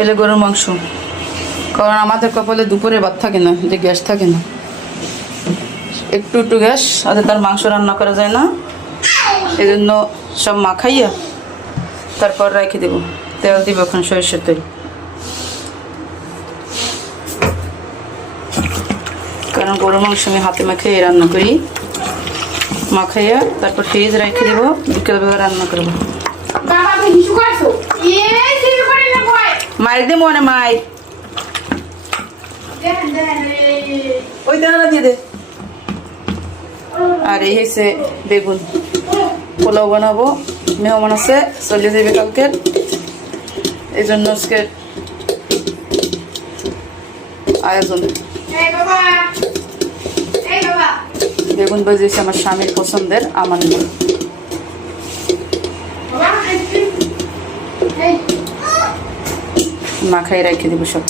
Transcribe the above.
এলে গরুর মাংস, কারণ আমাদের কপালে দুপুরে ভাত থাকে না, যে গ্যাস থাকে না, একটু একটু গ্যাস আর তার মাংস রান্না করা যায় না, এই জন্য সব মাখাইয়া তারপর রেখে দেবো। তেল দিব এখন সরিষার তেল, কারণ গরুর মাংস আমি হাতে মাখিয়ে রান্না করি, মাখাইয়া তারপর ফ্রিজ রেখে দেবো, বিকেলবেলা রান্না করবো। মায়ের দে মনে মাই ওই দানা দিয়ে দে। আর এই হয়েছে বেগুন, পোলাও বানাবো, মেহমান আছে চলে যাবে কালকে, এই জন্য আজকে আয়োজন। বেগুন বাজিয়েছে আমার স্বামীর পছন্দের, আমার মাখাই রেখে দিব সব।